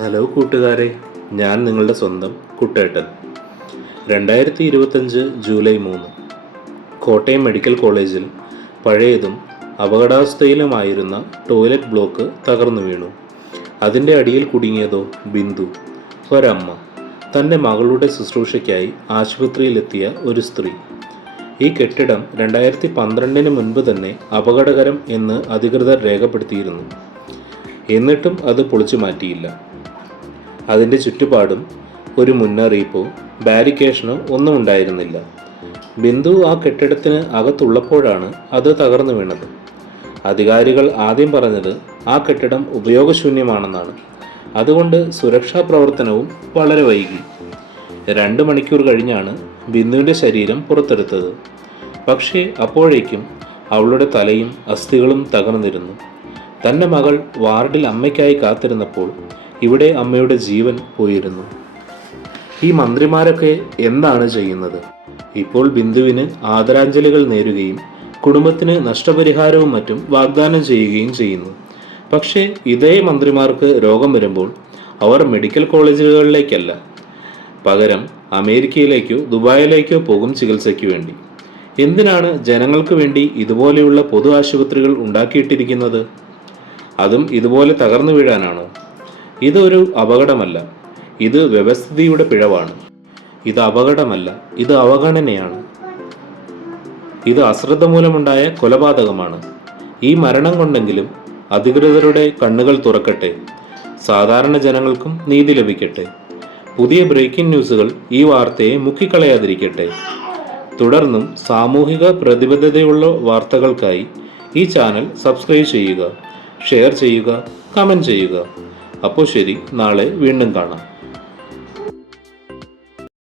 Hello കൂട്ടുകാരെ, ഞാൻ നിങ്ങളുടെ സ്വന്തം കുട്ടേട്ടൻ. 2025 ജൂലൈ 3 കോട്ടയം മെഡിക്കൽ കോളേജിൽ പഴയതും അപകടാവസ്ഥയിലുമായിരുന്ന ടോയ്ലറ്റ് ബ്ലോക്ക് തകർന്നു വീണു. അതിൻ്റെ അടിയിൽ കുടുങ്ങിയതോ ബിന്ദു, ഒരമ്മ, തൻ്റെ മകളുടെ ശുശ്രൂഷയ്ക്കായി ആശുപത്രിയിലെത്തിയ ഒരു സ്ത്രീ. ഈ കെട്ടിടം 2012 മുൻപ് തന്നെ അപകടകരം എന്ന് അധികൃതർ രേഖപ്പെടുത്തിയിരുന്നു. എന്നിട്ടും അത് പൊളിച്ചു മാറ്റിയില്ല. അതിൻ്റെ ചുറ്റുപാടും ഒരു മുന്നറിയിപ്പോ ബാരിക്കേഷനോ ഒന്നും ഉണ്ടായിരുന്നില്ല. ബിന്ദു ആ കെട്ടിടത്തിന് അകത്തുള്ളപ്പോഴാണ് അത് തകർന്നു വീണത്. അധികാരികൾ ആദ്യം പറഞ്ഞത് ആ കെട്ടിടം ഉപയോഗശൂന്യമാണെന്നാണ്. അതുകൊണ്ട് സുരക്ഷാ പ്രവർത്തനവും വളരെ വൈകി. 2 മണിക്കൂർ കഴിഞ്ഞാണ് ബിന്ദുവിൻ്റെ ശരീരം പുറത്തെടുത്തത്. പക്ഷേ അപ്പോഴേക്കും അവളുടെ തലയും അസ്ഥികളും തകർന്നിരുന്നു. തൻ്റെ മകൾ വാർഡിൽ അമ്മയ്ക്കായി കാത്തിരുന്നപ്പോൾ ഇവിടെ അമ്മയുടെ ജീവൻ പോയിരുന്നു. ഈ മന്ത്രിമാരൊക്കെ എന്താണ് ചെയ്യുന്നത്? ഇപ്പോൾ ബിന്ദുവിന് ആദരാഞ്ജലികൾ നേരുകയും കുടുംബത്തിന് നഷ്ടപരിഹാരവും മറ്റും വാഗ്ദാനം ചെയ്യുകയും ചെയ്യുന്നു. പക്ഷേ ഇതേ മന്ത്രിമാർക്ക് രോഗം വരുമ്പോൾ അവർ മെഡിക്കൽ കോളേജുകളിലേക്കല്ല, പകരം അമേരിക്കയിലേക്കോ ദുബായിലേക്കോ പോകും ചികിത്സയ്ക്ക് വേണ്ടി. എന്തിനാണ് ജനങ്ങൾക്ക് വേണ്ടി ഇതുപോലെയുള്ള പൊതു ആശുപത്രികൾ ഉണ്ടാക്കിയിട്ടിരിക്കുന്നത്? അതും ഇതുപോലെ തകർന്നു വീഴാനാണോ? ഇതൊരു അപകടമല്ല, ഇത് വ്യവസ്ഥിതിയുടെ പിഴവാണ്. ഇത് അപകടമല്ല, ഇത് അവഗണനയാണ്. ഇത് അശ്രദ്ധ മൂലമുണ്ടായ കൊലപാതകമാണ്. ഈ മരണം കൊണ്ടെങ്കിലും അധികൃതരുടെ കണ്ണുകൾ തുറക്കട്ടെ, സാധാരണ ജനങ്ങൾക്കും നീതി ലഭിക്കട്ടെ. പുതിയ ബ്രേക്കിംഗ് ന്യൂസുകൾ ഈ വാർത്തയെ മുക്കിക്കളയാതിരിക്കട്ടെ. തുടർന്നും സാമൂഹിക പ്രതിബദ്ധതയുള്ള വാർത്തകൾക്കായി ഈ ചാനൽ സബ്സ്ക്രൈബ് ചെയ്യുക, ഷെയർ ചെയ്യുക, കമൻറ്റ് ചെയ്യുക. അപ്പോൾ ശരി, നാളെ വീണ്ടും കാണാം.